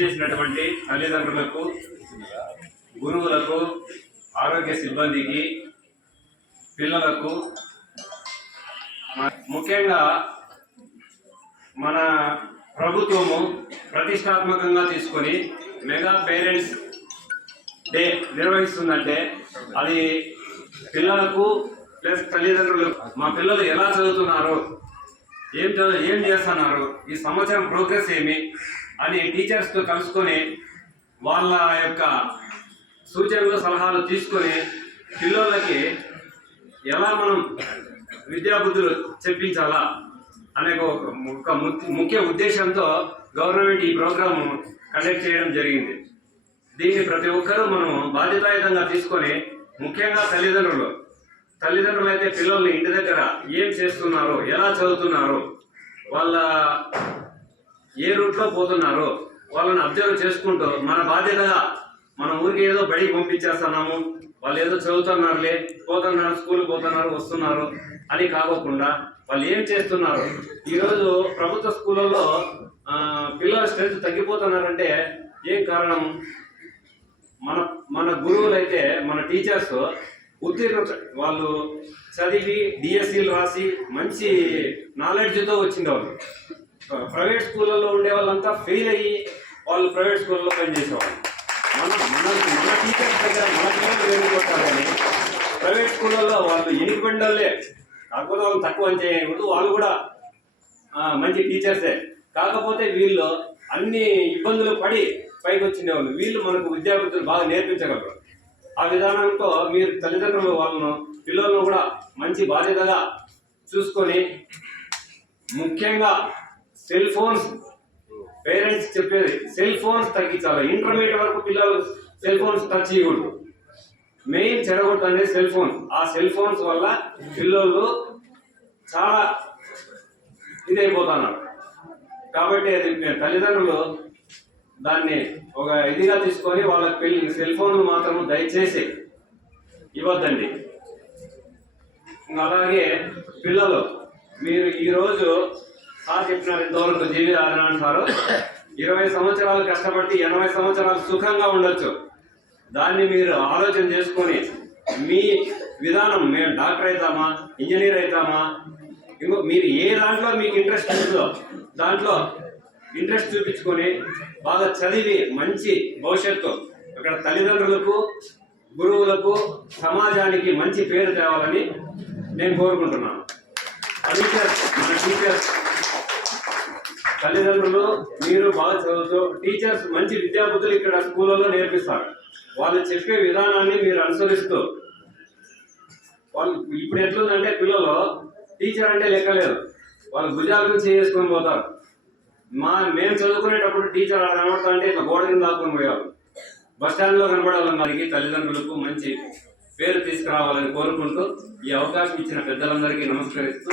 ఇచ్చేసినటువంటి తల్లిదండ్రులకు, గురువులకు, ఆరోగ్య సిబ్బందికి, పిల్లలకు, ముఖ్యంగా మన ప్రభుత్వము ప్రతిష్టాత్మకంగా తీసుకొని మెగా పేరెంట్స్ డే నిర్వహిస్తుందంటే అది పిల్లలకు ప్లస్ తల్లిదండ్రులకు మా పిల్లలు ఎలా చదువుతున్నారు, ఏం చేస్తున్నారు, ఈ సంవత్సరం ప్రోగ్రెస్ ఏమి అని టీచర్స్తో కలుసుకొని వాళ్ళ యొక్క సూచనలు సలహాలు తీసుకొని పిల్లలకి ఎలా మనం విద్యాబుద్ధులు చెప్పించాలా అనే ఒక ముఖ్య ఉద్దేశంతో గవర్నమెంట్ ఈ ప్రోగ్రాము కండక్ట్ చేయడం జరిగింది. దీన్ని ప్రతి ఒక్కరూ మనం బాధ్యతాయుతంగా తీసుకొని, ముఖ్యంగా తల్లిదండ్రులు అయితే పిల్లల్ని ఇంటి దగ్గర ఏం చేస్తున్నారు, ఎలా చదువుతున్నారు, వాళ్ళ ఏ రూట్లో పోతున్నారు వాళ్ళని అబ్జర్వ్ చేసుకుంటూ మన బాధ్యతగా మన ఊరికి ఏదో బడికి పంపించేస్తున్నాము, వాళ్ళు ఏదో చదువుతున్నారులే, పోతున్నారు, స్కూల్కి పోతున్నారు, వస్తున్నారు అని కాకోకుండా వాళ్ళు ఏం చేస్తున్నారు. ఈరోజు ప్రభుత్వ స్కూళ్ళల్లో పిల్లల స్ట్రెంత్ తగ్గిపోతున్నారంటే ఏం కారణం? మన గురువులైతే, మన టీచర్స్ వాళ్ళు చదివి డిఎస్సీలు రాసి మంచి నాలెడ్జ్తో వచ్చిండేవాళ్ళు. ప్రైవేట్ స్కూళ్ళల్లో ఉండే వాళ్ళంతా ఫెయిల్ అయ్యి వాళ్ళు ప్రైవేట్ స్కూళ్ళలో పనిచేసేవాళ్ళు. మన టీచర్స్ దగ్గర మన పిల్లలు వేరుకుంటారని ప్రైవేట్ స్కూళ్ళల్లో వాళ్ళు ఎనికిబండలే, కాకపోతే వాళ్ళు తక్కువ అని చేయకూడదు, వాళ్ళు కూడా మంచి టీచర్సే. కాకపోతే వీళ్ళు అన్ని ఇబ్బందులు పడి పైకి వచ్చిండేవాళ్ళు. వీళ్ళు మనకు విద్యార్థులు బాగా నేర్పించగలరు. ఆ విధానంతో మీరు తల్లిదండ్రులు పిల్లలను కూడా మంచి బాధ్యతగా చూసుకొని, ముఖ్యంగా సెల్ ఫోన్స్, పేరెంట్స్ చెప్పేది సెల్ ఫోన్స్ తగ్గించాలి. ఇంటర్మీడియట్ వరకు పిల్లలు సెల్ ఫోన్స్ టచ్ చేయకూడదు. మెయిన్ చెడగొట్టనేది సెల్ ఫోన్స్. ఆ సెల్ ఫోన్స్ వల్ల పిల్లలు చాలా ఇదైపోతున్నారు. కాబట్టి అది తల్లిదండ్రులు దాన్ని ఒక ఇదిగా తీసుకొని వాళ్ళకి సెల్ ఫోన్లు మాత్రం దయచేసి ఇవ్వద్దండి. అలాగే పిల్లలు, మీరు ఈరోజు సార్ చెప్పినారు ఇంతవరకు జీవి ఆదినారాయణ సారు 20 సంవత్సరాలు కష్టపడి 80 సంవత్సరాలు సుఖంగా ఉండొచ్చు. దాన్ని మీరు ఆలోచన చేసుకొని మీ విధానం, మేము డాక్టర్ అవుతామా, ఇంజనీర్ అవుతామా, మీరు ఏ దాంట్లో మీకు ఇంట్రెస్ట్ ఉంటుందో దాంట్లో ఇంట్రెస్ట్ చూపించుకొని బాగా చదివి మంచి భవిష్యత్తు అక్కడ తల్లిదండ్రులకు, గురువులకు, సమాజానికి మంచి పేరు తేవాలని నేను కోరుకుంటున్నాను. మన టీచర్స్, తల్లిదండ్రులు మీరు బాగా చదువుతూ టీచర్స్ మంచి విద్యాబుద్ధులు ఇక్కడ స్కూళ్ళలో నేర్పిస్తారు. వాళ్ళు చెప్పే విధానాన్ని మీరు అనుసరిస్తూ, వాళ్ళు ఇప్పుడు ఎట్లుందంటే పిల్లలు టీచర్ అంటే లెక్కలేదు, వాళ్ళు భుజాల నుంచి చేసుకొని పోతారు. మేము చదువుకునేటప్పుడు టీచర్ కనబడతా అంటే ఇట్లా గోడ కింద దాక్కుని పోయారు. బస్ స్టాండ్లో కనబడాలని దానికి తల్లిదండ్రులకు మంచి పేరు తీసుకురావాలని కోరుకుంటూ ఈ అవకాశం ఇచ్చిన పెద్దలందరికీ నమస్కరిస్తూ